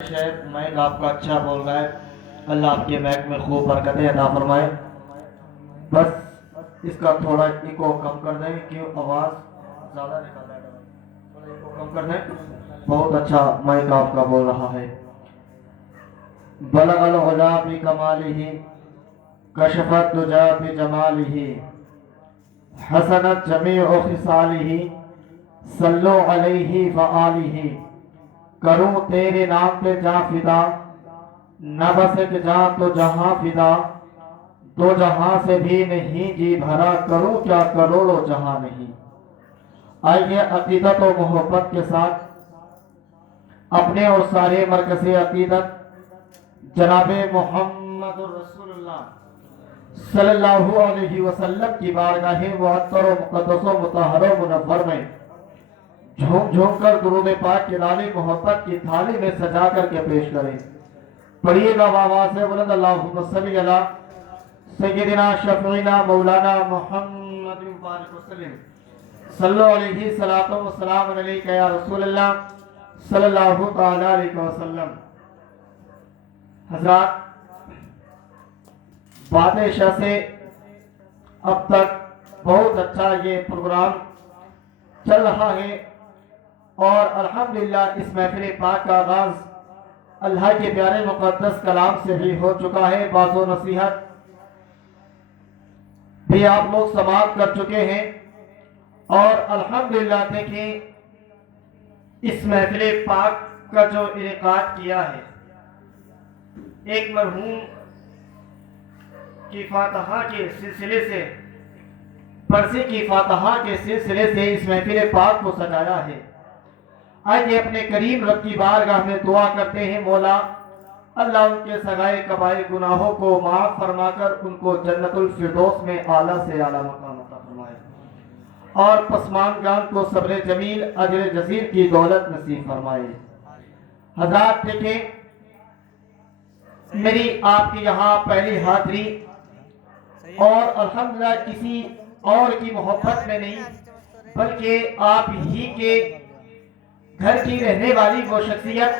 شاید مائک آپ کا اچھا بول رہا ہے، اللہ آپ کے مائک میں خوب برکتیں عطا فرمائے۔ بس اس کا تھوڑا ایکو کم کر دیں کیوں آواز زیادہ نکل رہا ہے، تھوڑا ایکو کم کر دیں۔ بہت اچھا مائک آپ کا بول رہا ہے۔ بلغ العلا بکمالہ کشف الدجا بجمالہ حسنت جمیع خصالہ صلو علیہ وآلہ۔ کروں تیرے نام پہ جاں فدا، نہ بس ایک جاں تو جہاں فدا، دو جہاں سے بھی نہیں جی بھرا، کروں کیا کروڑوں جہاں نہیں۔ آئیے عقیدت و محبت کے ساتھ اپنے اور سارے مرکز عقیدت جناب محمد رسول اللہ صلی اللہ علیہ وسلم کی بارگاہ معطر و مقدس و مطہر و منور میں جھوم جھوم کر درود پاک کی لالی محبت کی تھالی میں سجا کر کے پیش کریں۔ پڑھیے گا آواز سے بلند اللہم صلی علی سیدنا شفیعنا مولانا محمد مبارک وسلم صلو علیہ صلاۃ و سلام علیکہ یا رسول اللہ صلی اللہ تعالی علیہ وسلم۔ حضرات، بادشاہ سے اب تک بہت اچھا یہ پروگرام چل رہا ہے اور الحمدللہ اس محفل پاک کا آغاز اللہ کے پیارے مقدس کلام سے بھی ہو چکا ہے۔ باز و نصیحت بھی آپ لوگ سماعت کر چکے ہیں اور الحمدللہ دیکھیں اس محفل پاک کا جو انعقاد کیا ہے، ایک مرحوم کی فاتحہ کے سلسلے سے، برسی کی فاتحہ کے سلسلے سے اس محفل پاک کو سجایا ہے۔ آئیے اپنے کریم رب کی بارگاہ میں دعا کرتے ہیں، مولا اللہ ان کے سگائے کبائر گناہوں کو معاف فرما کر ان کو جنت الفردوس میں اعلیٰ سے اعلیٰ مقام عطا فرمائے اور پسماندگان کو صبر جمیل اجر جزیل کی دولت نصیب فرمائے۔ حضرات دیکھیں، میری آپ کی یہاں پہلی حاضری اور الحمدللہ کسی اور کی محبت میں نہیں بلکہ آپ ہی کے گھر کی رہنے والی وہ شخصیت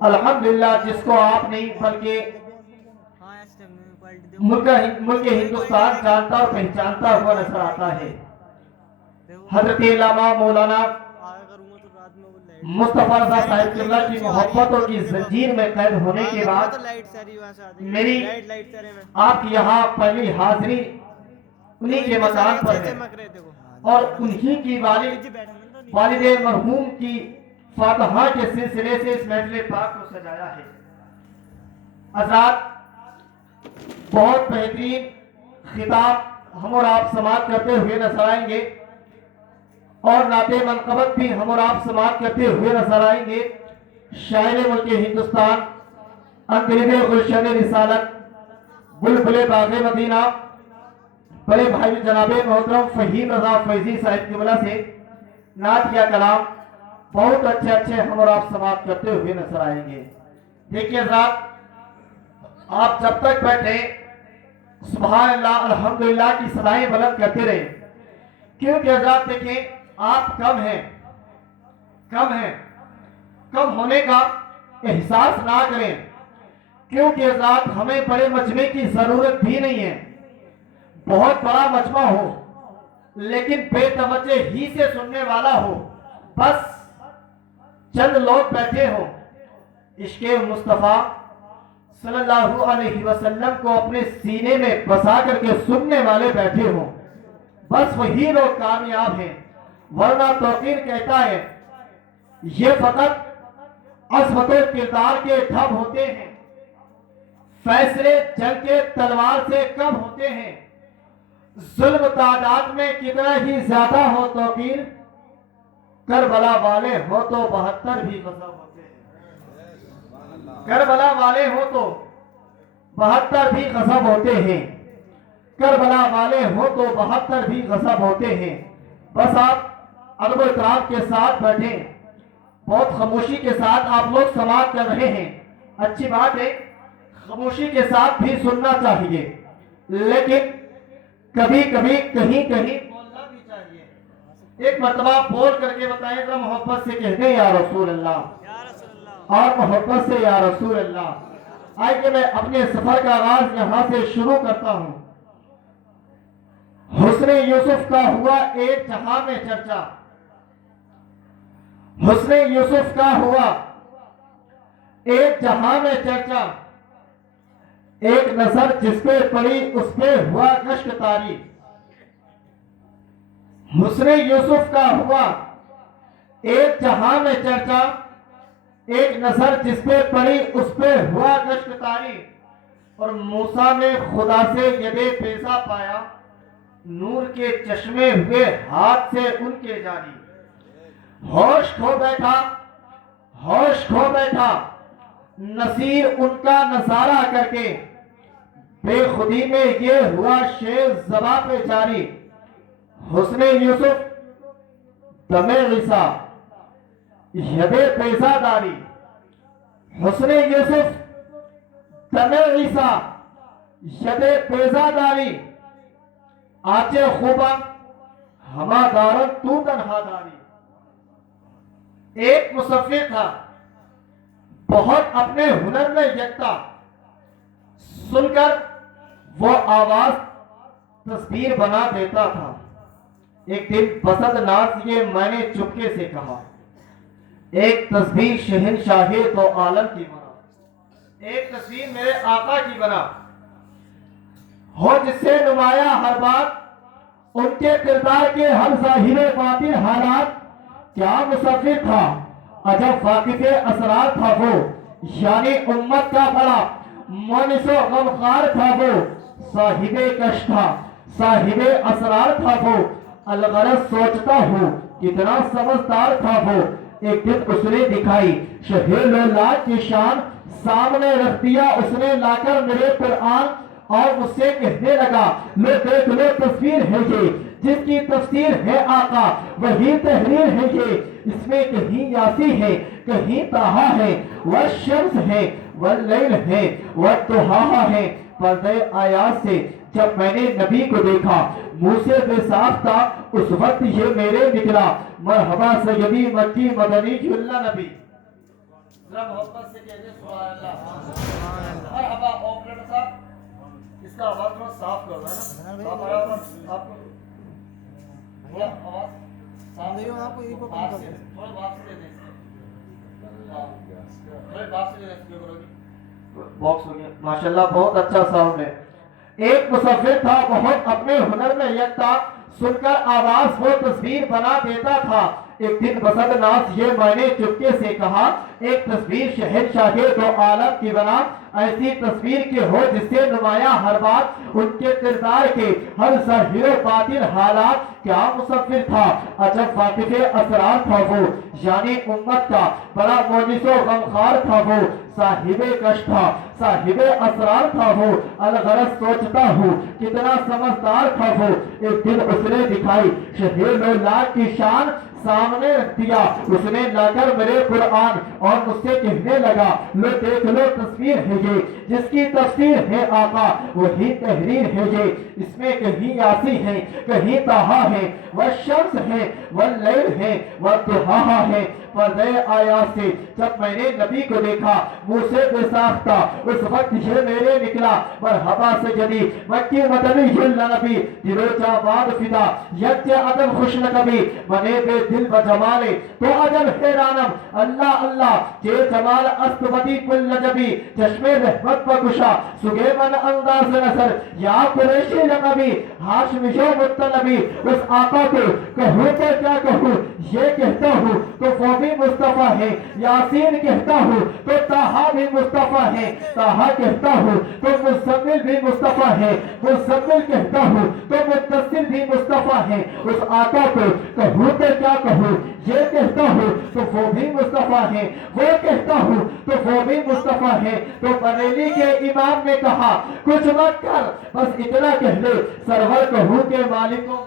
الحمدللہ جس کو آپ نہیں بلکہ ملک ہندوستان جانتا اور پہچانتا ہوا نظر آتا ہے، حضرت علامہ مولانا مصطفیٰ رضا صاحب قبلہ کی محبتوں کی زنجیر میں قید ہونے کے بعد میری آپ کی یہاں پہلی حاضری انہی کے مکان پر ہے اور انہی کی والد مرحوم کی فاتحہ کے سلسلے سے اس محفل پاک کو سجایا ہے۔ حضرات، بہت بہترین خطاب ہم اور آپ سماعت کرتے ہوئے نظر آئیں گے اور نعت منقبت بھی ہم اور آپ سماعت کرتے ہوئے نظر آئیں گے۔ شاعر ملک ہندوستان، انگریز گلشن رسالت، بلبل باغ مدینہ، بڑے بھائی جناب محترم فہیم رضا فیضی صاحب قبلہ سے نعت یا کلام بہت اچھے اچھے ہم اور آپ سماعت کرتے ہوئے نظر آئیں گے۔ دیکھیے حضرات، آپ جب تک بیٹھے سبحان اللہ الحمدللہ کی صدائیں بلند کرتے رہے، کیونکہ حضرات دیکھیں آپ کم ہیں، کم ہونے کا احساس نہ کریں، کیونکہ حضرات ہمیں بڑے مجمع کی ضرورت بھی نہیں ہے۔ بہت بڑا مجمع ہو لیکن بے توجہ ہی سے سننے والا ہو، بس چند لوگ بیٹھے ہوں عشق مصطفیٰ صلی اللہ علیہ وسلم کو اپنے سینے میں بسا کر کے سننے والے بیٹھے ہوں، بس وہی لوگ کامیاب ہیں۔ ورنہ توقیر کہتا ہے یہ فقط عظمت و کردار کے ڈھب ہوتے ہیں، فیصلے جنگ کے تلوار سے کم ہوتے ہیں، ظلم تعداد میں کتنا ہی زیادہ ہو توقیر، کربلا والے ہو تو 72 بھی غضب ہوتے ہیں، کربلا والے ہو تو 72 بھی غضب ہوتے ہیں، کربلا والے ہو تو 72 بھی غضب ہوتے ہیں۔ بس آپ ادب و احترام کے ساتھ بیٹھیں، بہت خاموشی کے ساتھ آپ لوگ سماعت کر رہے ہیں، اچھی بات ہے، خاموشی کے ساتھ بھی سننا چاہیے، لیکن کبھی کبھی کہیں بولنا بھی چاہیے۔ ایک مرتبہ بول کر کے بتائیں ذرا محبت سے کہتے ہیں یا رسول اللہ، اور محبت سے یا رسول اللہ۔ آئیے میں اپنے سفر کا آغاز یہاں سے شروع کرتا ہوں۔ حسن یوسف کا ہوا ایک جہاں میں چرچا، حسن یوسف کا ہوا ایک جہاں میں چرچا، ایک نظر جس پہ پڑی اس پہ ہوا کشک تاری۔ حسن یوسف کا ہوا ایک جہاں میں چرچا، ایک نظر جس پہ پڑی اس پہ ہوا کشک تاری۔ اور موسیٰ نے خدا سے ید بیضا پایا، نور کے چشمے ہوئے ہاتھ سے ان کے جاری۔ ہوش کھو بیٹھا، ہوش کھو بیٹھا نصیر ان کا نظارہ کر کے، بے خودی میں یہ ہوا شعر زباں پہ جاری۔ حسن یوسف دم عیسیٰ ید بیضا داری، حسن یوسف دم عیسیٰ ید بیضا داری، آچے خوبا ہما دارن تو تنہا داری۔ ایک مصفر تھا بہت اپنے ہنر میں یکتا، سن کر وہ آواز تصویر بنا دیتا تھا۔ ایک دن بسط ناز یہ میں نے چپکے سے کہا، ایک تصویر شہنشاہ دو عالم کی بنا، ایک تصویر میرے آقا کی بنا، ہو جس سے نمایاں ہر بات ان کے کردار کے ہر ظاہر باطن حالات۔ کیا مصفر تھا، عجب واقف اسرار تھا وہ، یعنی امت کا بڑا مونس و غمخوار تھا وہ، صاحب کش تھا، صاحب اسرار تھا وہ، الغرض سوچتا ہوں کتنا سمجھدار تھا وہ۔ ایک دن اس نے دکھائی شہیل اللہ کی شان، سامنے رکھ دیا اس نے لا کر میرے قرآن، اور مجھ سے کہنے لگا لو دیکھ لو تصویر ہے یہ، جس کی تفسیر ہے آقا وہی تحریر ہے یہ۔ اس میں کہیں یاسی ہے، کہیں طٰہٰ ہے، والشمس ہے، واللیل ہے، والضحیٰ ہے۔ پردے آیات سے جب میں نے نبی کو دیکھا منہ سے بے ساختہ، اس وقت یہ میرے نکلا، مرحبا سیدی مکی مدنی جلہ نبی۔ ذرا محبت سے کہتے سبحان اللہ۔ مرحبا آپریٹر صاحب، اس کا آواز تھوڑا صاف کرو ہے نا، آپ آیا آپ کو تھوڑا آواز صاف نہیں ہو، آپ کو ایک بات سے تھوڑا بات سے دے دیں، تھوڑے بات سے دے دیں، باکس ہو گیا ماشاءاللہ، بہت اچھا ساؤنڈ ہے۔ ایک مصفر تھا بہت اپنے ہنر میں یکتا، سن کر آواز وہ تصویر بنا دیتا تھا۔ ایک دن بسط ناز یہ میں نے چپکے سے کہا، ایک تصویر شہنشاہ دو عالم کی بنا، ایسی تصویر کے ہو جس سے نمایاں ہر بات ان کے کردار کے ہر ظاہر و باطن حالات۔ کیا مصفر تھا، عجب واقف اسرار تھا وہ، یعنی امت کا بڑا مونس و غمخوار تھا وہ، صاحب کش تھا، صاحب اسرار تھا وہ، الغرض سوچتا ہوں کتنا سمجھدار تھا وہ۔ ایک دن اس نے دکھائی شہیل اللہ کی شان، سامنے رکھ دیا اس نے لا کر میرے قرآن، اور مجھ سے کہنے لگا لو دیکھ لو تصویر ہے یہ، جس کی تفسیر ہے آقا وہی تحریر ہے یہ۔ اس میں کہیں یاسی ہے، کہیں طٰہٰ ہے، والشمس ہے، واللیل ہے، والضحیٰ ہے۔ پردے آیات سے جب میں نے نبی کو دیکھا منہ سے بے ساختہ، اس وقت یہ میرے نکلا، مرحبا سیدی مکی مدنی جلہ نبی، دل و جاں باد فدا، یک عدم خوش نکبی، بنے بے دل و جمالے تو عجب حیرانم، اللہ اللہ جے جمال است بدی کل نجبی، چشم رحمت و گشا سگے من انداز نظر، یا قریشی لقبی ہاشمی و مطلبی۔ اس آقا کو کہوں تو کیا کہوں، یہ کہتا ہوں تو وہ بھی مصطفیٰ ہے، یاسین کہتا ہوں تو طٰہٰ بھی مصطفیٰ ہے، طٰہٰ کہتا ہوں تو مزمل بھی مصطفیٰ ہے، مزمل کہتا ہوں تو مدثر بھی مصطفیٰ ہے۔ اس آقا کو کہوں تو کیا کہوں، یہ کہتا ہوں تو وہ بھی مصطفیٰ ہے، وہ کہتا ہوں تو وہ بھی مصطفیٰ ہے۔ تو بریلی کے امام نے کہا کچھ مت کر، بس اتنا کہہ لے سرور کہوں کے مالکو،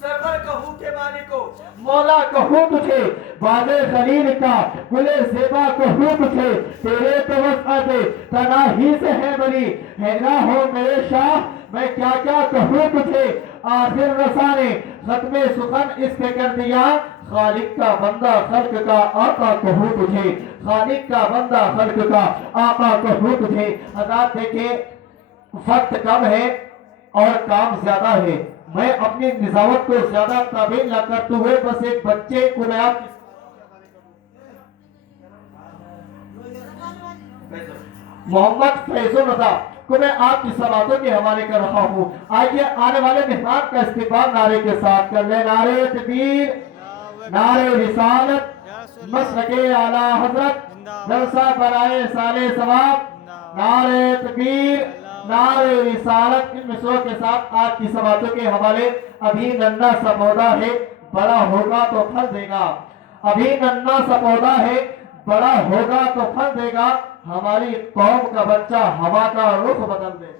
سرور کہوں کے مالکو، مولا کہوں تجھے، باغ خلیل کا گل زیبا کہوں تجھے، تیرے توسع دے تناہی سے ہے بری، ہے نہ ہو میرے شاہ میں کیا کیا کہوں تجھے۔ آخر رسا نے ختم سخن اس پہ کر دیا، خالق کا بندہ خلق کا آقا کہوں تجھے، خالق کا بندہ خلق کا آقا کہوں تجھے۔ حضرات دیکھیں وقت کم ہے اور کام زیادہ ہے، میں اپنی نظامت کو زیادہ طویل نہ کرتے ہوئے بس ایک بچے کو میں آپ محمد فیض الرضا کو میں آپ کی سماعتوں کے حوالے کر رہا ہوں۔ آئیے آنے والے مہمان کا استقبال نعرے کے ساتھ کر لیں۔ نعرے تکبیر، نعرے رسالت، مسلک اعلی حضرت، جلسہ برائے سال ثواب، نعرے تکبیر، نعرے رسالت۔ ان مصروں کے ساتھ آپ کی سماعتوں کے حوالے ابھی ننھا سا پودا ہے، بڑا ہوگا تو پھل دے گا۔ ابھی ننھا سا پودا ہے، بڑا ہوگا تو پھل دے گا۔ ہماری قوم کا بچہ ہوا کا رخ بدل دے گا۔